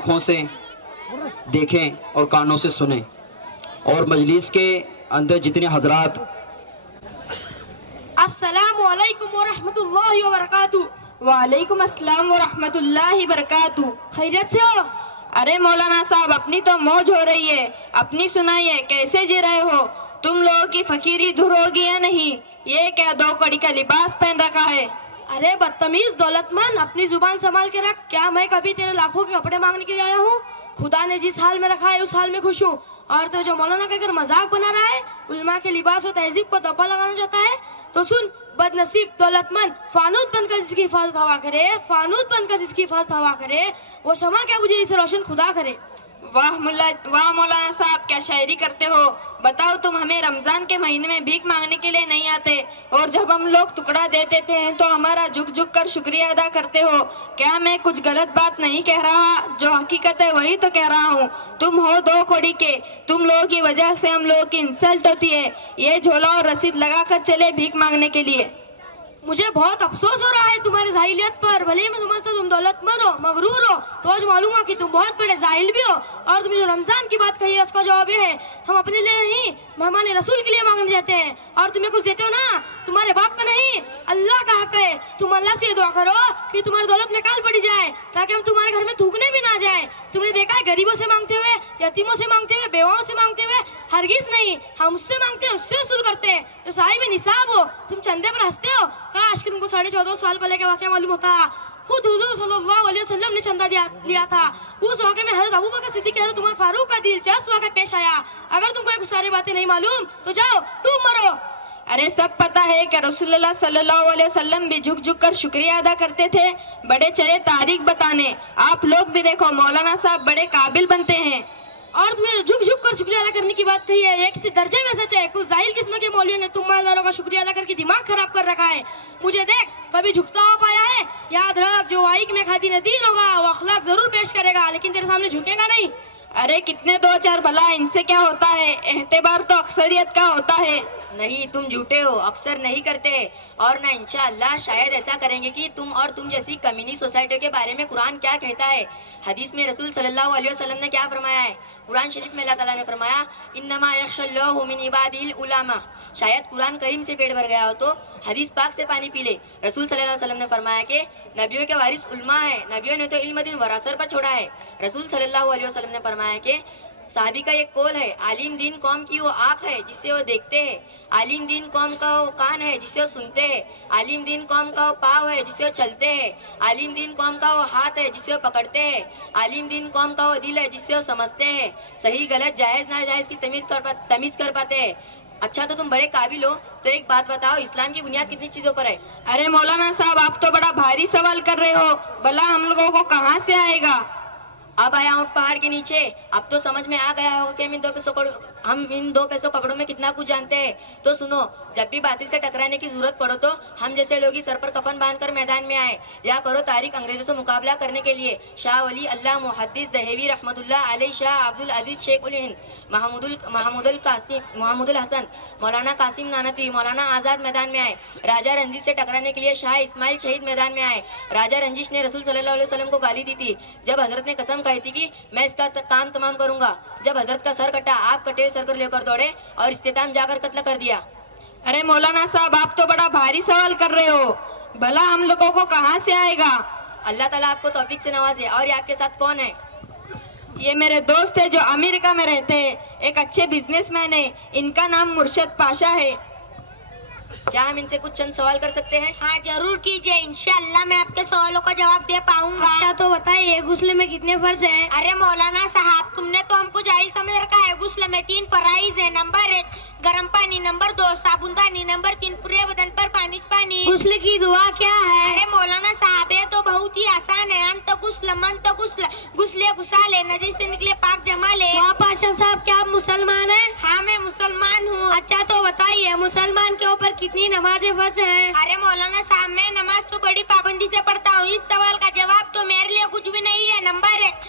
آنکھوں سے دیکھیں اور کانوں سے سنیں، اور مجلس کے اندر جتنے حضرات السلام علیکم ورحمۃ اللہ وبرکاتہ۔ وعلیکم السلام ورحمۃ اللہ وبرکاتہ۔ خیریت سے ہو؟ ارے مولانا صاحب، اپنی تو موج ہو رہی ہے، اپنی سنائیے، کیسے جی رہے ہو؟ تم لوگوں کی فقیری دور ہوگی یا نہیں؟ یہ کیا دو کڑی کا لباس پہن رکھا ہے؟ ارے بدتمیز دولت مند، اپنی زبان سنبھال کے رکھ۔ کیا میں کبھی تیرے لاکھوں کے کپڑے مانگنے کے لیے آیا ہوں؟ خدا نے جس حال میں رکھا ہے اس حال میں خوش ہوں، اور تو جو مولانا کا اگر مذاق بنا رہا ہے، علماء کے لباس و تہذیب کو دبا لگانا چاہتا ہے، تو سن بد نصیب دولت مند، فانوس بن کر جس کی حفاظت ہوا کرے، فانوس بن کر جس کی حفاظت ہوا کرے، وہ شمع کیا مجھے اسے روشن خدا کرے۔ واہ مولانا صاحب، کیا شاعری کرتے ہو! بتاؤ، تم ہمیں رمضان کے مہینے میں بھیک مانگنے کے لیے نہیں آتے، اور جب ہم لوگ ٹکڑا دے دیتے ہیں تو ہمارا جھک جھک کر شکریہ ادا کرتے ہو۔ کیا میں کچھ غلط بات نہیں کہہ رہا؟ جو حقیقت ہے وہی تو کہہ رہا ہوں۔ تم ہو دو کوڑی کے، تم لوگوں کی وجہ سے ہم لوگوں کی انسلٹ ہوتی ہے۔ یہ جھولا اور رسید لگا کر چلے بھیک مانگنے کے لیے۔ مجھے بہت افسوس ہو رہا ہے تمہارے جاہلیت پر۔ بھلے ہی میں سمجھتا تم دولت مند ہو، مغرور ہو، تو آج معلوم ہوا کہ تم بہت بڑے جاہل بھی ہو۔ اور تم جو رمضان کی بات کہی ہے اس کا جواب یہ ہے، ہم اپنے لیے نہیں، مہمان رسول کے لیے مانگنے جاتے ہیں۔ اور تمہیں کچھ دیتے ہو نا، تمہارے باپ کا نہیں، اللہ کا حق ہے۔ تم اللہ سے یہ دعا کرو کہ تمہاری دولت میں کال پڑی جائے، تاکہ ہم تمہارے گھر میں تھوکنے بھی نہ جائیں۔ تم نے دیکھا ہے غریبوں سے مانگتے ہوئے، یتیموں سے مانگتے ہوئے، بیواؤں سے مانگتے ہوئے؟ ہرگز نہیں، ہم اس سے مانگتے ہیں، اس سے وصول کرتے ہیں جو صاحب نصاب ہو۔ تم چندے پر ہنستے ہو، کاش کہ تم کو 14.5 سال پہلے کا واقعہ معلوم ہوتا۔ خود حضور صلی اللہ علیہ وسلم نے چندہ لیا تھا۔ اس واقعے میں حضرت ابوبکر صدیق کے حضرت عمر فاروق کا دلچسپ واقعہ پیش آیا۔ اگر تم کو یہ ساری باتیں نہیں معلوم تو جاؤ ڈوب مرو۔ ارے سب پتا ہے کہ رسول اللہ صلی اللہ علیہ وسلم بھی جھک جھک کر شکریہ ادا کرتے تھے۔ بڑے چلے تاریخ بتانے، آپ لوگ بھی دیکھو، مولانا صاحب بڑے قابل بنتے ہیں۔ اور تم نے جھک جھک کر شکریہ ادا کرنے کی بات کہی ہے، یہ کسی درجے میں سچ ہے؟ کچھ ظاہر قسم کے مولویوں نے تم مالداروں کا شکریہ ادا کر کے دماغ خراب کر رکھا ہے۔ مجھے دیکھ کبھی جھکتا ہوا پایا ہے؟ یاد رکھ، جو وائک میں خادم دین ہوگا وہ اخلاق ضرور پیش کرے گا، لیکن تیرے سامنے جھکے گا نہیں۔ ارے کتنے دو چار بھلا، ان سے کیا ہوتا ہے؟ اعتبار تو اکثریت کا ہوتا ہے۔ نہیں، تم جھوٹے ہو، اکثر نہیں کرتے، اور نہ انشاءاللہ شاید ایسا کریں گے کہ تم اور تم جیسی کمیونی سوسائٹیوں کے بارے میں قرآن کیا کہتا ہے۔ حدیث میں رسول صلی اللہ علیہ وسلم نے کیا فرمایا ہے؟ قرآن شریف میں اللہ تعالیٰ نے فرمایا انما یخشی اللہ من عبادہ العلماء۔ شاید قرآن کریم سے پیٹ بھر گیا ہو تو حدیث پاک سے پانی پی لے۔ رسول صلی اللہ علیہ وسلم نے فرمایا کہ نبیوں کے وارث علماء ہیں، نبیوں نے تو علم دین وراثت پر چھوڑا ہے۔ رسول صلی اللہ علیہ وسلم نے فرمایا کہ صحابی کا ایک قول ہے، عالم دین قوم کی وہ آنکھ ہے جس سے وہ دیکھتے ہیں، عالم دین قوم کا وہ کان ہے جس سے وہ سنتے ہیں، عالم دین قوم کا وہ پاؤں ہے جس سے وہ چلتے ہیں، عالم دین قوم کا وہ ہاتھ ہے جس سے وہ پکڑتے ہیں، عالم دین قوم کا وہ دل ہے جس سے وہ سمجھتے ہیں، صحیح غلط جائز ناجائز کی تمیز کر پاتے ہیں۔ اچھا تو تم بڑے قابل ہو، تو ایک بات بتاؤ، اسلام کی بنیاد کتنی چیزوں پر ہے؟ ارے مولانا صاحب، آپ تو بڑا بھاری سوال کر رہے ہو، بھلا ہم لوگوں کو کہاں سے آئے گا؟ اب آیا ہوں پہاڑ کے نیچے، اب تو سمجھ میں آ گیا ہو کہ ہم ان دو پیسوں کپڑوں میں کتنا کچھ جانتے ہیں۔ تو سنو، جب بھی باطل سے ٹکرانے کی ضرورت پڑو تو ہم جیسے لوگ ہی سر پر کفن باندھ کر میدان میں آئے، یا کرو تاریخ انگریزوں سے مقابلہ کرنے کے لیے۔ شاہ ولی اللہ محدث دہلوی رحمۃ اللہ علیہ، شاہ عبد العزیز شیخ الہند، محمود الحسن، مولانا قاسم نانوتوی، مولانا آزاد میدان میں آئے۔ راجہ رنجش سے ٹکرانے کے لیے شاہ اسماعیل شہید میدان میں آئے۔ راجہ رنجش نے رسول صلی اللہ علیہ وسلم کو گالی دی تھی، جب حضرت نے قسم کہی تھی کہ میں اس کا کام تمام کروں گا۔ جب حضرت کا سر کٹا، آپ کٹے سر کو لے کر دوڑے اور استحکام جا کر قتل کر دیا۔ ارے مولانا صاحب، آپ تو بڑا بھاری سوال کر رہے ہو، بھلا ہم لوگوں کو کہاں سے آئے گا؟ اللہ تعالیٰ آپ کو توفیق سے نوازے۔ اور یہ آپ کے ساتھ کون ہے؟ یہ میرے دوست ہے جو امریکہ میں رہتے ہیں، ایک اچھے بزنس مین ہے، ان کا نام مرشد پاشا ہے۔ کیا ہم ان سے کچھ چند سوال کر سکتے ہیں؟ ہاں ضرور کیجیے، انشاءاللہ میں آپ کے سوالوں کا جواب دے پاؤں گا۔ اچھا تو بتائیے غسل میں کتنے فرض ہیں؟ ارے مولانا صاحب، تم نے تو ہم کو جاہل سمجھ رکھا ہے۔ غسل میں 3 فرائض ہیں۔ نمبر 1 گرم پانی، نمبر 2 صابن دانی، نمبر 3 پورے بدن پر پانی پانی۔ غسل کی دعا کیا ہے؟ ارے مولانا صاحب، یہ تو بہت ہی آسان ہے۔ انت غسل منت غسل، غسل غسالے، نجس سے نکلے پاک جمالے۔ واہ پاشا صاحب، کیا آپ مسلمان ہیں؟ ہاں میں مسلمان ہوں۔ اچھا تو بتائیے مسلمان کے اوپر کتنی نمازیں فرض ہیں؟ ارے مولانا صاحب، میں نماز تو بڑی پابندی سے پڑھتا ہوں۔ اس سوال کا جواب تو میرے لیے کچھ بھی نہیں ہے۔ نمبر 1